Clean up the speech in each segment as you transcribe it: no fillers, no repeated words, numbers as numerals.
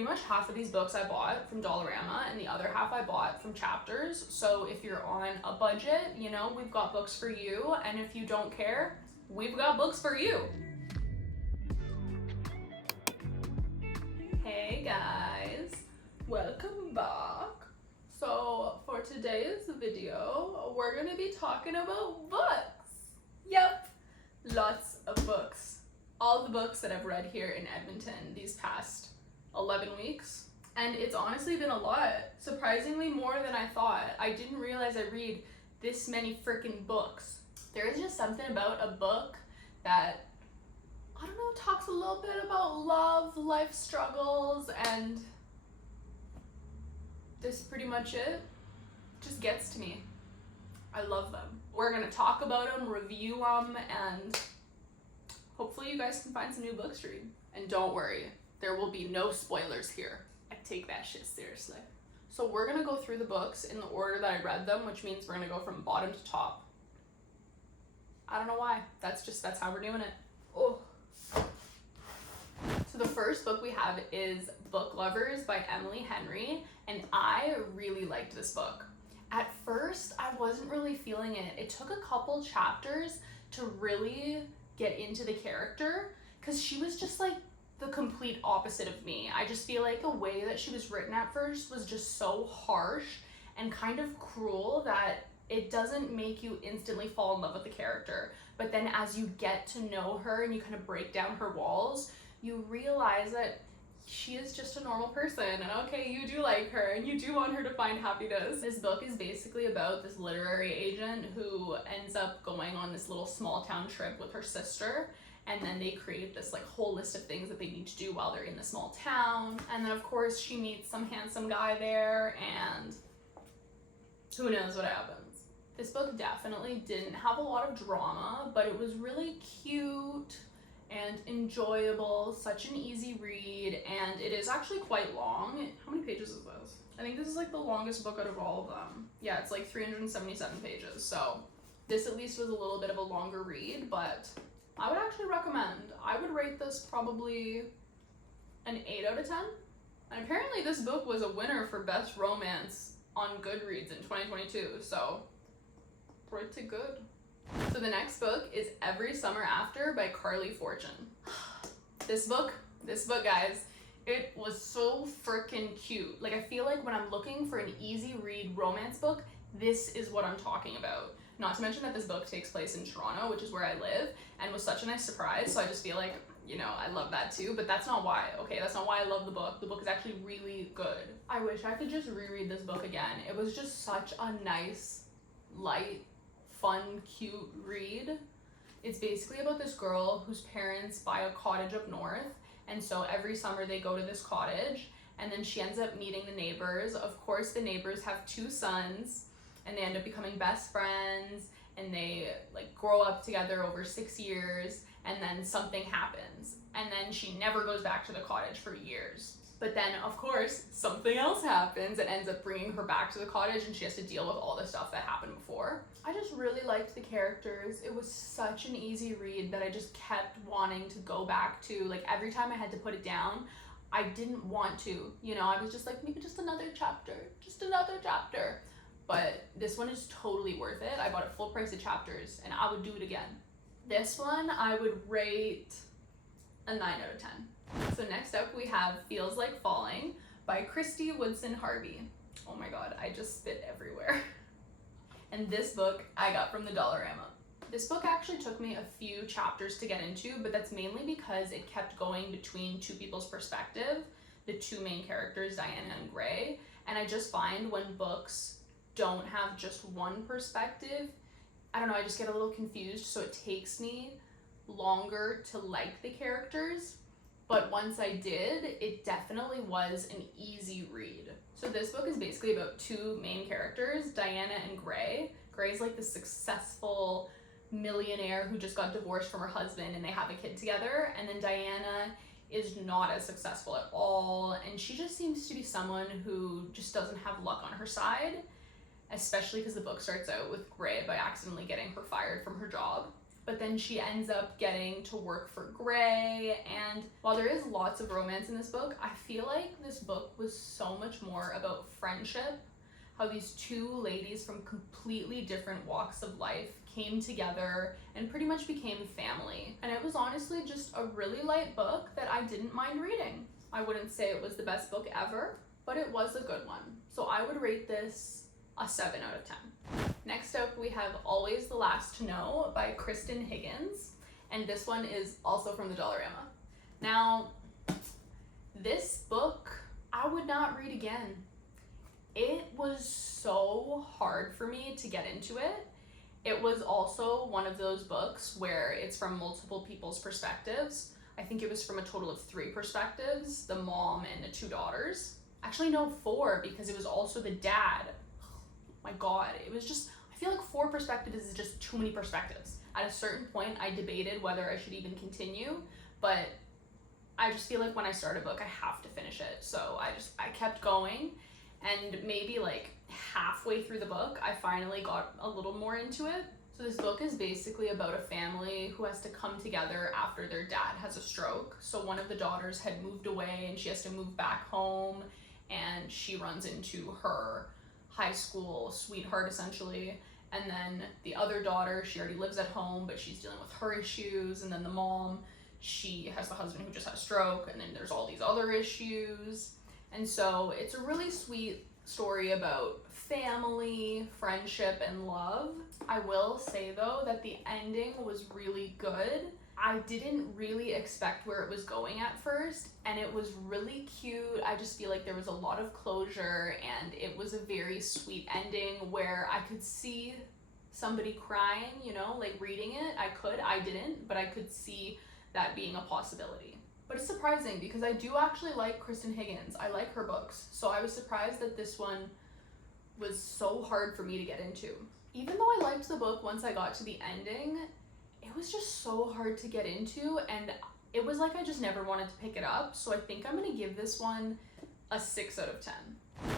pretty much half of these books I bought from Dollarama and the other half I bought from Chapters. So if you're on a budget, you know, we've got books for you. And if you don't care, we've got books for you. Hey guys, welcome back. So for today's video, we're gonna be talking about books. Yep, lots of books. All the books that I've read here in Edmonton these past 11 weeks. And it's honestly been a lot. Surprisingly more than I thought. I didn't realize I read this many freaking books. There is just something about a book that, I don't know, talks a little bit about love, life struggles, and this is pretty much it. Just gets to me. I love them. We're gonna talk about them, review them, and hopefully you guys can find some new books to read. And don't worry, there will be no spoilers here. I take that shit seriously. So we're gonna go through the books in the order that I read them, which means we're gonna go from bottom to top. I don't know why. That's how we're doing it. Oh. So the first book we have is Book Lovers by Emily Henry, and I really liked this book. At first, I wasn't really feeling it. It took a couple chapters to really get into the character, because she was just like the complete opposite of me. I just feel like the way that she was written at first was just so harsh and kind of cruel that it doesn't make you instantly fall in love with the character. But then as you get to know her and you kind of break down her walls, you realize that she is just a normal person, and okay, you do like her and you do want her to find happiness. This book is basically about this literary agent who ends up going on this little small town trip with her sister, and then they create this like whole list of things that they need to do while they're in the small town. And then of course she meets some handsome guy there, and who knows what happens. This book definitely didn't have a lot of drama, but it was really cute and enjoyable, such an easy read, and it is actually quite long. How many pages is this? I think this is like the longest book out of all of them. Yeah, it's like 377 pages, so this at least was a little bit of a longer read, but I would actually recommend. I would rate this probably an 8 out of 10. And apparently this book was a winner for Best Romance on Goodreads in 2022, so pretty good. So the next book is Every Summer After by Carley Fortune. This book guys, it was so freaking cute. Like I feel like when I'm looking for an easy read romance book, this is what I'm talking about. Not to mention that this book takes place in Toronto, which is where I live, and was such a nice surprise, so I just feel like, you know, I love that too, but that's not why, okay? That's not why I love the book. The book is actually really good. I wish I could just reread this book again. It was just such a nice, light, fun, cute read. It's basically about this girl whose parents buy a cottage up north, and so every summer they go to this cottage, and then she ends up meeting the neighbors. Of course, the neighbors have 2 sons, and they end up becoming best friends, and they like grow up together over 6 years, and then something happens, and then she never goes back to the cottage for years. But then, of course, something else happens and ends up bringing her back to the cottage, and she has to deal with all the stuff that happened before. I just really liked the characters. It was such an easy read that I just kept wanting to go back to. Like every time I had to put it down, I didn't want to. You know, I was just like, maybe just another chapter, just another chapter. But this one is totally worth it. I bought it full price of Chapters, and I would do it again. This one I would rate a 9 out of 10. So next up we have Feels Like Falling by Kristy, Woodson, Harvey. Oh my god, I just spit everywhere. And this book I got from the Dollarama. This book actually took me a few chapters to get into, but that's mainly because it kept going between 2 people's perspective, the 2 main characters, Diana and Gray. And I just find when books don't have just one perspective, I don't know, I just get a little confused, so it takes me longer to like the characters. But once I did, it definitely was an easy read. So this book is basically about 2 main characters, Diana and Gray. Gray's like the successful millionaire who just got divorced from her husband and they have a kid together. And then Diana is not as successful at all. And she just seems to be someone who just doesn't have luck on her side, especially because the book starts out with Gray by accidentally getting her fired from her job. but then she ends up getting to work for Gray. And while there is lots of romance in this book, I feel like this book was so much more about friendship, how these two ladies from completely different walks of life came together and pretty much became family. And it was honestly just a really light book that I didn't mind reading. I wouldn't say it was the best book ever, but it was a good one. So I would rate this a 7 out of 10. Next up, we have Always the Last to Know by Kristan Higgins. And this one is also from the Dollarama. Now, this book, I would not read again. It was so hard for me to get into it. It was also one of those books where it's from multiple people's perspectives. I think it was from a total of 3 perspectives, the mom and the 2 daughters. Actually, no, 4, because it was also the dad. My God, it was just, I feel like 4 perspectives is just too many perspectives. At a certain point, I debated whether I should even continue, but I just feel like when I start a book, I have to finish it. So I kept going, and maybe like halfway through the book, I finally got a little more into it. So this book is basically about a family who has to come together after their dad has a stroke. So one of the daughters had moved away and she has to move back home, and she runs into her high school sweetheart essentially. And then the other daughter, she already lives at home, but she's dealing with her issues. And then the mom, she has the husband who just had a stroke, and then there's all these other issues. And so it's a really sweet story about family, friendship, and love. I will say though that the ending was really good. I didn't really expect where it was going at first, and it was really cute. I just feel like there was a lot of closure, and it was a very sweet ending where I could see somebody crying, you know, like reading it. I didn't, but I could see that being a possibility. But it's surprising because I do actually like Kristan Higgins. I like her books. So I was surprised that this one was so hard for me to get into. Even though I liked the book once I got to the ending, it was just so hard to get into, and it was like I just never wanted to pick it up. So I think I'm gonna give this one a 6 out of 10.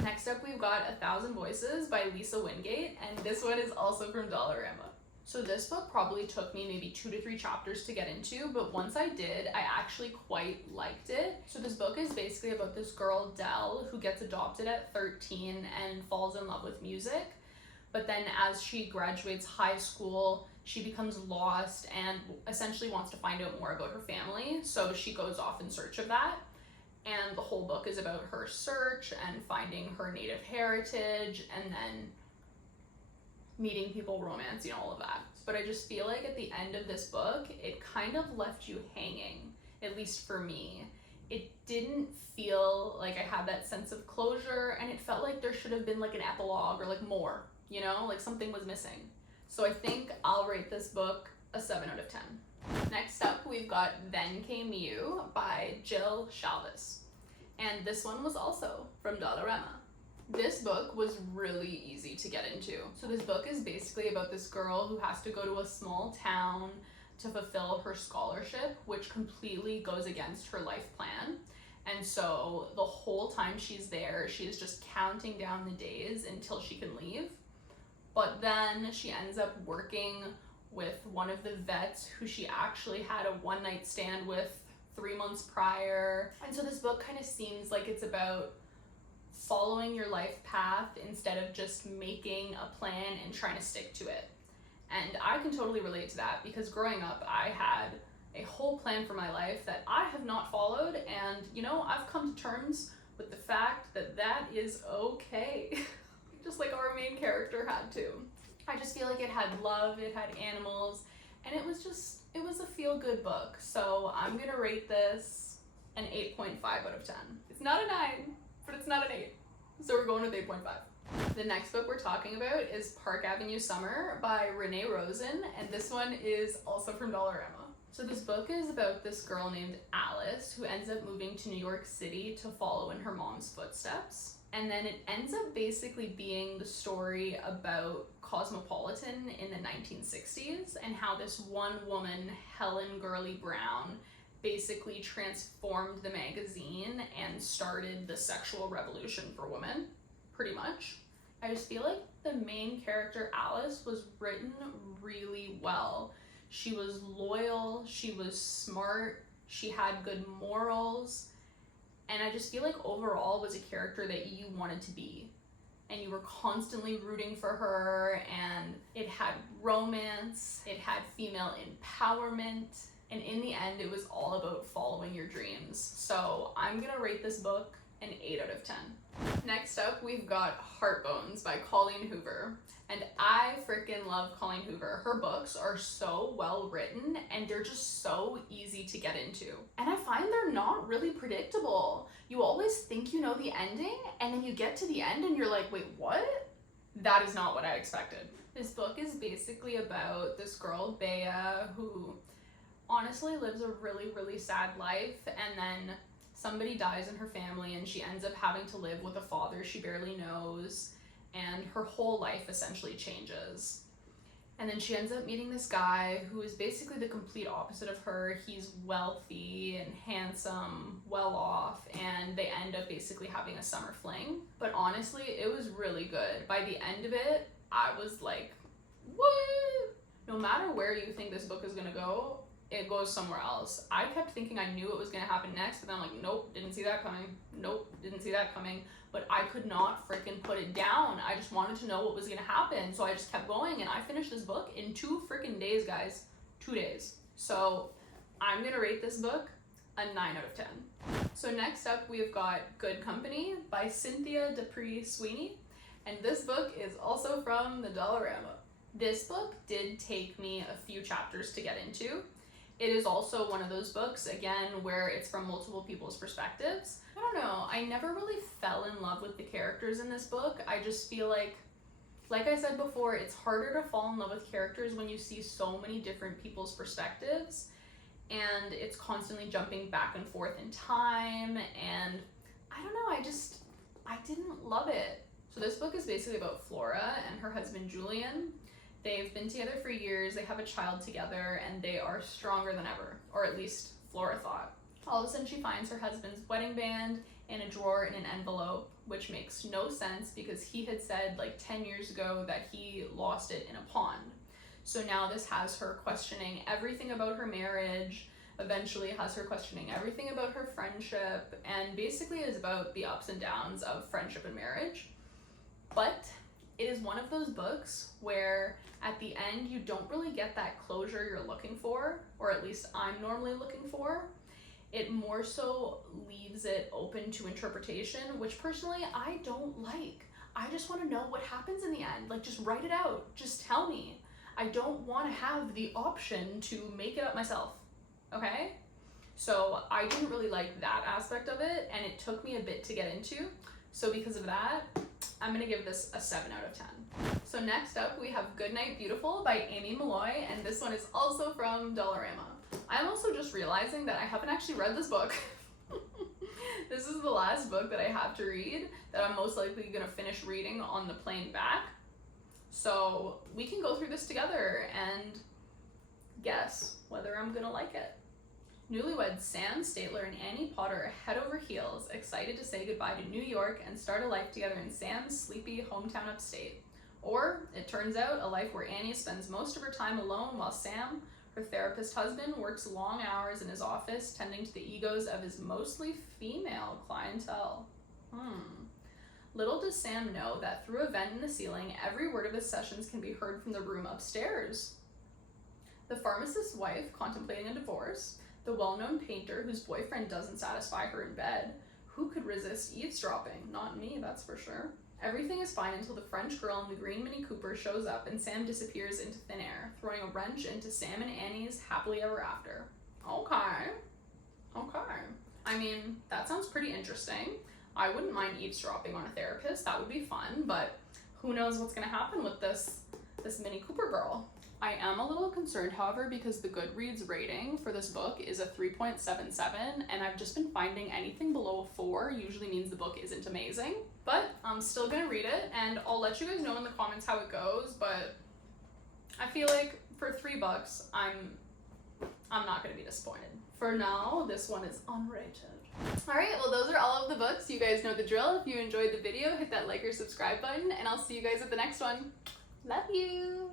Next up, we've got 1,000 Voices by Lisa Wingate, and this one is also from Dollarama. So this book probably took me maybe 2 to 3 chapters to get into, but once I did, I actually quite liked it. So this book is basically about this girl, Dell, who gets adopted at 13 and falls in love with music. But then as she graduates high school, she becomes lost and essentially wants to find out more about her family. So she goes off in search of that. And the whole book is about her search and finding her native heritage and then meeting people, romancing, all of that. But I just feel like at the end of this book, it kind of left you hanging, at least for me. It didn't feel like I had that sense of closure, and it felt like there should have been like an epilogue or like more, you know, like something was missing. So I think I'll rate this book a 7 out of 10. Next up, we've got Then Came You by Jill Shalvis. And this one was also from Dollarama. This book was really easy to get into. So this book is basically about this girl who has to go to a small town to fulfill her scholarship, which completely goes against her life plan. And so the whole time she's there, she is just counting down the days until she can leave. But then she ends up working with one of the vets who she actually had a one-night stand with 3 months prior. And so this book kind of seems like it's about following your life path instead of just making a plan and trying to stick to it. And I can totally relate to that because growing up, I had a whole plan for my life that I have not followed. And, you know, I've come to terms with the fact that that is okay. Just like our main character had to. I just feel like it had love, it had animals, and it was a feel-good book. So I'm gonna rate this an 8.5 out of 10. It's not a 9, but it's not an 8. So we're going with 8.5. The next book we're talking about is Park Avenue Summer by Renee Rosen, and this one is also from Dollarama. So this book is about this girl named Alice who ends up moving to New York City to follow in her mom's footsteps. And then it ends up basically being the story about Cosmopolitan in the 1960s and how this one woman, Helen Gurley Brown, basically transformed the magazine and started the sexual revolution for women, pretty much. I just feel like the main character, Alice, was written really well. She was loyal, she was smart, she had good morals, and I just feel like overall was a character that you wanted to be. And you were constantly rooting for her, and it had romance, it had female empowerment, and in the end, it was all about following your dreams. So I'm gonna rate this book an 8 out of 10. Next up, we've got Heartbones by Colleen Hoover. And I freaking love Colleen Hoover. Her books are so well written and they're just so easy to get into. And I find they're not really predictable. You always think you know the ending and then you get to the end and you're like, wait, what? That is not what I expected. This book is basically about this girl, Bea, who honestly lives a really, really sad life, and then somebody dies in her family and she ends up having to live with a father she barely knows, and her whole life essentially changes. And then she ends up meeting this guy who is basically the complete opposite of her. He's wealthy and handsome, well off, and they end up basically having a summer fling. But honestly, it was really good. By the end of it, I was like, what? No matter where you think this book is gonna go, it goes somewhere else. I kept thinking I knew what was gonna happen next, but then I'm like, nope, didn't see that coming. Nope, didn't see that coming. But I could not freaking put it down. I just wanted to know what was gonna happen. So I just kept going, and I finished this book in 2 freaking days, guys. 2 days. So I'm gonna rate this book a 9 out of 10. So next up, we've got Good Company by Cynthia Dupree Sweeney. And this book is also from the Dollarama. This book did take me a few chapters to get into. It is also one of those books, again, where it's from multiple people's perspectives. I don't know, I never really fell in love with the characters in this book. I just feel like I said before, it's harder to fall in love with characters when you see so many different people's perspectives, and it's constantly jumping back and forth in time, and I don't know, I didn't love it. So this book is basically about Flora and her husband Julian. They've been together for years, they have a child together, and they are stronger than ever, or at least Flora thought. All of a sudden she finds her husband's wedding band in a drawer in an envelope, which makes no sense because he had said like 10 years ago that he lost it in a pond. So now this has her questioning everything about her marriage, eventually has her questioning everything about her friendship, and basically is about the ups and downs of friendship and marriage. But it is one of those books where at the end you don't really get that closure you're looking for, or at least I'm normally looking for. It more so leaves it open to interpretation, which personally I don't like. I just want to know what happens in the end. Like, just write it out. Just tell me. I don't want to have the option to make it up myself. Okay? So I didn't really like that aspect of it, and it took me a bit to get into. So because of that, I'm gonna give this a 7 out of 10. So next up, we have Goodnight Beautiful by Aimee Molloy, and this one is also from Dollarama. I'm also just realizing that I haven't actually read this book. This is the last book that I have to read that I'm most likely gonna finish reading on the plane back. So we can go through this together and guess whether I'm gonna like it. Newlyweds Sam Statler and Annie Potter are head over heels, excited to say goodbye to New York and start a life together in Sam's sleepy hometown upstate. Or, it turns out, a life where Annie spends most of her time alone while Sam, her therapist husband, works long hours in his office tending to the egos of his mostly female clientele. Little does Sam know that through a vent in the ceiling, every word of his sessions can be heard from the room upstairs. The pharmacist's wife contemplating a divorce, the well-known painter whose boyfriend doesn't satisfy her in bed. Who could resist eavesdropping? Not me, that's for sure. Everything is fine until the French girl in the green Mini Cooper shows up and Sam disappears into thin air, throwing a wrench into Sam and Annie's happily ever after. Okay. I mean, that sounds pretty interesting. I wouldn't mind eavesdropping on a therapist, that would be fun, but who knows what's gonna happen with this Mini Cooper girl. I am a little concerned, however, because the Goodreads rating for this book is a 3.77, and I've just been finding anything below a 4 usually means the book isn't amazing. But I'm still gonna read it, and I'll let you guys know in the comments how it goes, but I feel like for $3, I'm not gonna be disappointed. For now, this one is unrated. Alright, well those are all of the books. You guys know the drill. If you enjoyed the video, hit that like or subscribe button, and I'll see you guys at the next one. Love you!